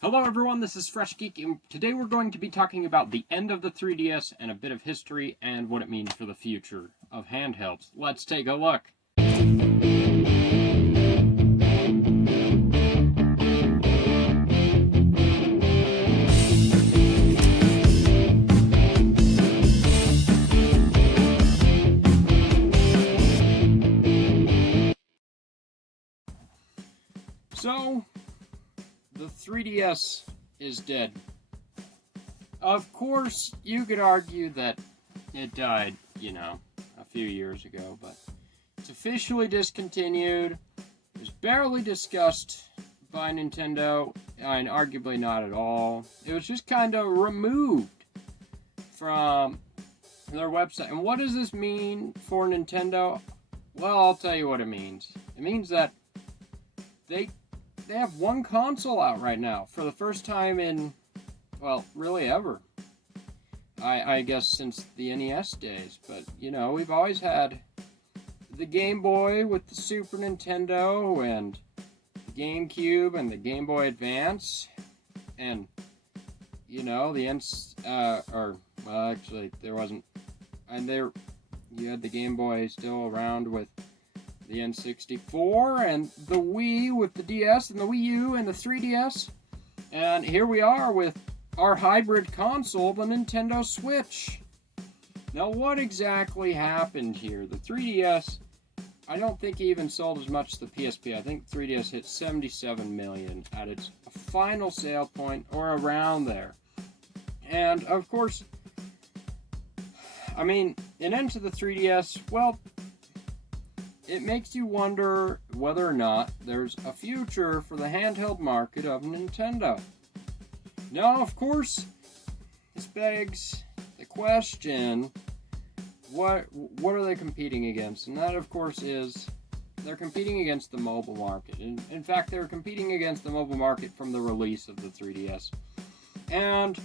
Hello everyone, this is Fresh Geek, and today we're going to be talking about the end of the 3DS and a bit of history and what it means for the future of handhelds. Let's take a look. So, the 3DS is dead. Of course, you could argue that it died, a few years ago, but it's officially discontinued. It was barely discussed by Nintendo, and arguably not at all. It was just kind of removed from their website. And what does this mean for Nintendo? Well, I'll tell you what it means. It means that they have one console out right now for the first time in, well, really ever. I guess since the NES days. But, we've always had the Game Boy with the Super Nintendo and the GameCube and the Game Boy Advance. And, actually, there wasn't. And you had the Game Boy still around with the N64 and the Wii with the DS and the Wii U and the 3DS. And here we are with our hybrid console, the Nintendo Switch. Now, what exactly happened here? The 3DS, I don't think it even sold as much as the PSP. I think 3DS hit 77 million at its final sale point, or around there. And, of course, an end to the 3DS, well, it makes you wonder whether or not there's a future for the handheld market of Nintendo. Now, of course, this begs the question, what are they competing against? And that, of course, is they're competing against the mobile market. In fact, they're competing against the mobile market from the release of the 3DS. And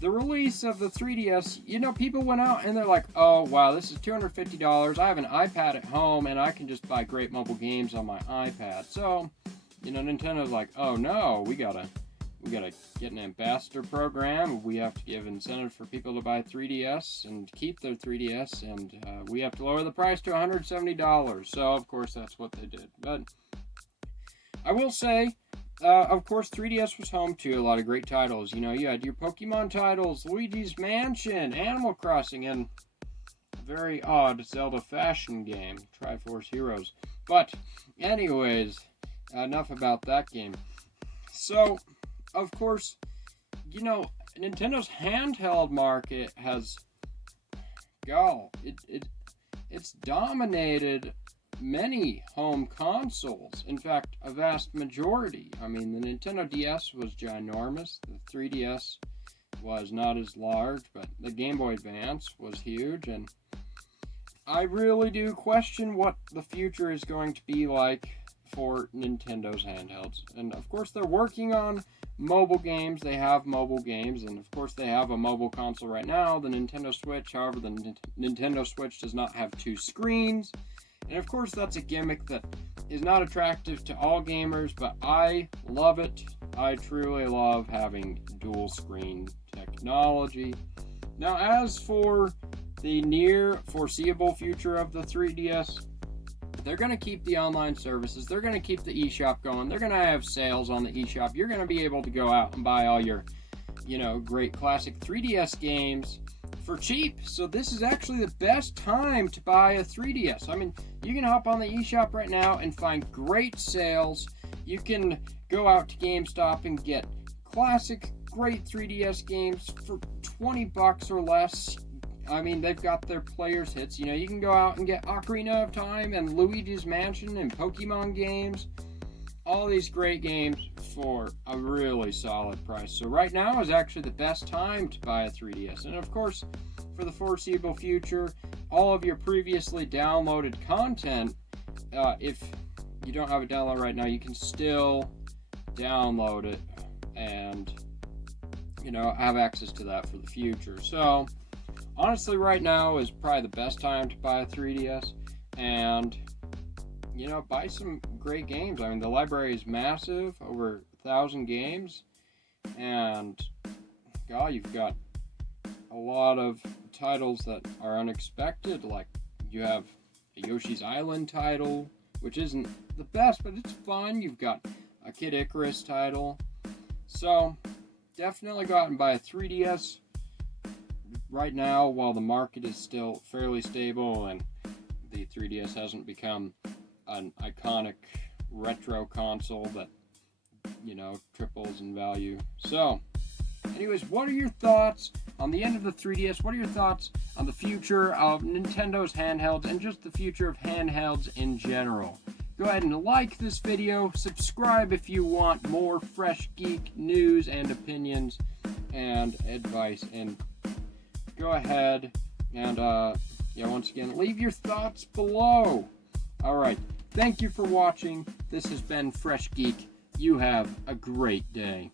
the release of the 3DS, people went out and they're like, oh, wow, this is $250. I have an iPad at home and I can just buy great mobile games on my iPad. So, Nintendo's like, oh no, we gotta get an ambassador program. We have to give incentive for people to buy 3DS and keep their 3DS, and we have to lower the price to $170. So, of course, that's what they did. But I will say, of course, 3DS was home to a lot of great titles. You had your Pokemon titles, Luigi's Mansion, Animal Crossing, and a very odd Zelda fashion game, Triforce Heroes. But, anyways, enough about that game. So, of course, Nintendo's handheld market has, it's dominated many home consoles. In fact, a vast majority. The Nintendo DS was ginormous. The 3DS was not as large, but the Game Boy Advance was huge. And I really do question what the future is going to be like for Nintendo's handhelds. And of course, they're working on mobile games. They have mobile games, and of course they have a mobile console right now, the Nintendo Switch. However, the Nintendo Switch does not have two screens. And of course, that's a gimmick that is not attractive to all gamers, but I love it. I truly love having dual screen technology. Now, as for the near foreseeable future of the 3DS, they're going to keep the online services. They're going to keep the eShop going. They're going to have sales on the eShop. You're going to be able to go out and buy all your, great classic 3DS games for cheap. So this is actually the best time to buy a 3DS. You can hop on the eShop right now and find great sales. You can go out to GameStop and get classic, great 3DS games for $20 or less. They've got their players' hits. You can go out and get Ocarina of Time and Luigi's Mansion and Pokemon games. All these great games for a really solid price. So right now is actually the best time to buy a 3DS. And of course, for the foreseeable future, all of your previously downloaded content, if you don't have it downloaded right now, you can still download it and, have access to that for the future. So, honestly, right now is probably the best time to buy a 3DS and, buy some great games. The library is massive, over 1,000 games. And God, you've got a lot of titles that are unexpected. Like you have a Yoshi's Island title, which isn't the best, but it's fun. You've got a Kid Icarus title. So definitely go out and buy a 3DS right now while the market is still fairly stable and the 3DS hasn't become an iconic retro console that, triples in value. So, anyways, what are your thoughts on the end of the 3DS? What are your thoughts on the future of Nintendo's handhelds and just the future of handhelds in general? Go ahead and like this video, subscribe if you want more fresh geek news and opinions and advice, and go ahead and once again, leave your thoughts below. Alright, thank you for watching. This has been Fresh Geek. You have a great day.